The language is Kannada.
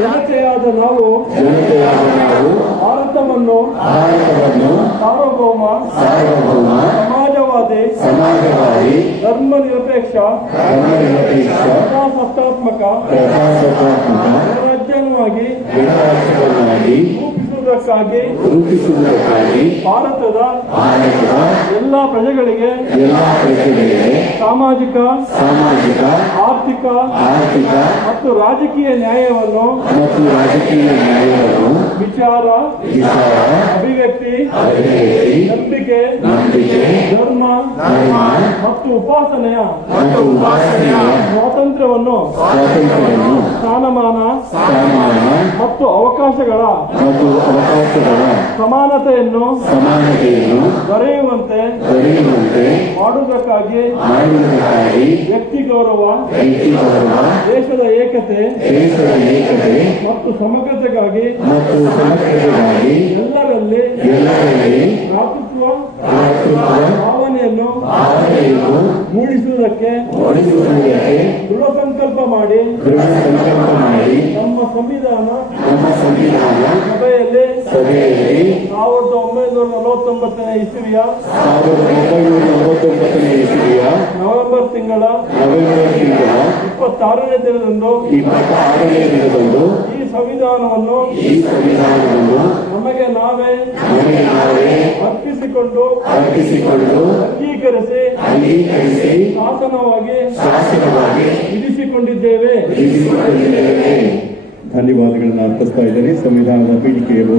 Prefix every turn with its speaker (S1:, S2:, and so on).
S1: ಜನತೆಯಾದ ನಾವು
S2: ಜನತೆಯಾದ ನಾವು
S1: ಭಾರತವನ್ನು
S2: ಭಾರತವನ್ನು
S1: ಸಾರ್ವಭೌಮ
S2: ಸಾರ್ವಭೌಮ
S1: ಸಮಾಜವಾದಿ
S2: ಸಮಾಜವಾದಿ
S1: ಧರ್ಮ ನಿರಪೇಕ್ಷ
S2: ಧರ್ಮನಿರಪೇಕ್ಷ
S1: ಪ್ರಜಾಸತ್ತಾತ್ಮಕ
S2: ಪ್ರಜಾಸತ್ತಾತ್ಮಕ
S1: ಗಣರಾಜ್ಯವಾಗಿ
S2: ಗಣರಾಜ್ಯವನ್ನಾಗಿ
S1: ರೂಪಿಸುವುದಕ್ಕಾಗಿ
S2: ರೂಪಿಸುವುದಕ್ಕಾಗಿ
S1: ಭಾರತದ
S2: ಭಾರತದ
S1: ಎಲ್ಲ ಪ್ರಜೆಗಳಿಗೆ
S2: ಎಲ್ಲ ಪ್ರಜೆಗಳಿಗೆ
S1: ಸಾಮಾಜಿಕ
S2: ಸಾಮಾಜಿಕ
S1: ಆರ್ಥಿಕ
S2: ಆರ್ಥಿಕ
S1: ಮತ್ತು ರಾಜಕೀಯ ನ್ಯಾಯವನ್ನು
S2: ಮತ್ತು ರಾಜಕೀಯ ನ್ಯಾಯವನ್ನು
S1: ವಿಚಾರ
S2: ವಿಚಾರ
S1: ಅಭಿವ್ಯಕ್ತಿ ನಂಬಿಕೆ
S2: ನಂಬಿಕೆ
S1: ಧರ್ಮ
S2: ಧರ್ಮ
S1: ಮತ್ತು ಉಪಾಸನೆಯ
S2: ಮತ್ತು ಉಪಾಸನೆಯ
S1: ಸ್ವಾತಂತ್ರ್ಯವನ್ನು
S2: ಸ್ವಾತಂತ್ರ್ಯವನ್ನು
S1: ಸ್ಥಾನಮಾನ ಮತ್ತು ಅವಕಾಶಗಳ
S2: ಮತ್ತು ಅವಕಾಶಗಳ
S1: ಸಮಾನತೆಯನ್ನು
S2: ಸಮಾನತೆಯನ್ನು
S1: ದೊರೆಯುವಂತೆ
S2: ದೊರೆಯುವಂತೆ
S1: ಮಾಡುವುದಕ್ಕಾಗಿ
S2: ಮಾಡುವುದಕ್ಕಾಗಿ
S1: ವ್ಯಕ್ತಿ ಗೌರವ
S2: ವ್ಯಕ್ತಿ ಗೌರವ
S1: ದೇಶದ ಏಕತೆ
S2: ದೇಶದ ಏಕತೆ
S1: ಮತ್ತು ಸಮಗ್ರತೆಗಾಗಿ
S2: ಮತ್ತು ಸಮಗ್ರತೆಗಾಗಿ
S1: ಎಲ್ಲರಲ್ಲಿ ಭಾವನೆಯನ್ನು ಮೂಡಿಸುವುದಕ್ಕೆ
S2: ಮೂಡಿಸುವುದಕ್ಕೆ
S1: ದೃಢ ಸಂಕಲ್ಪ ಮಾಡಿ
S2: ದೃಢ ಸಂಕಲ್ಪ ಮಾಡಿ
S1: ನಮ್ಮ ಸಂವಿಧಾನ
S2: ನಮ್ಮ ಸಂವಿಧಾನ
S1: ಸಭೆಯಲ್ಲಿ
S2: ಸಭೆಯಲ್ಲಿ
S1: ಸಾವಿರದ ಒಂಬೈನೂರ ನಲವತ್ತೊಂಬತ್ತನೇ ಇಸವಿಯ
S2: ಸಾವಿರದ ಒಂಬೈನೂರ ನಲವತ್ತೊಂಬತ್ತನೇ ಇಸವಿಯ
S1: ನವೆಂಬರ್ ತಿಂಗಳ
S2: ನವೆಂಬರ್ ತಿಂಗಳ
S1: ಇಪ್ಪತ್ತಾರನೇ ದಿನದಂದು
S2: ಇಪ್ಪತ್ತಾರನೇ ದಿನದಂದು
S1: ಈ ಸಂವಿಧಾನವನ್ನು
S2: ಈ ಸಂವಿಧಾನವನ್ನು
S1: ನಮಗೆ ನಾವೇ
S2: ನಮಗೆ ನಾವೇ
S1: ಅರ್ಪಿಸಿಕೊಂಡು
S2: ಅರ್ಪಿಸಿಕೊಂಡು
S1: ಅಂಗೀಕರಿಸಿ
S2: ಅಂಗೀಕರಿಸಿ
S1: ಶಾಸನವಾಗಿ
S2: ಶಾಸನವಾಗಿ ವಿಧಿಸಿಕೊಂಡಿದ್ದೇವೆ ಧನ್ಯವಾದಗಳನ್ನು ಅರ್ಪಿಸ್ತಾ ಇದ್ದೇನೆ. ಸಂವಿಧಾನದ ಪೀಠಿಕೆಯನ್ನು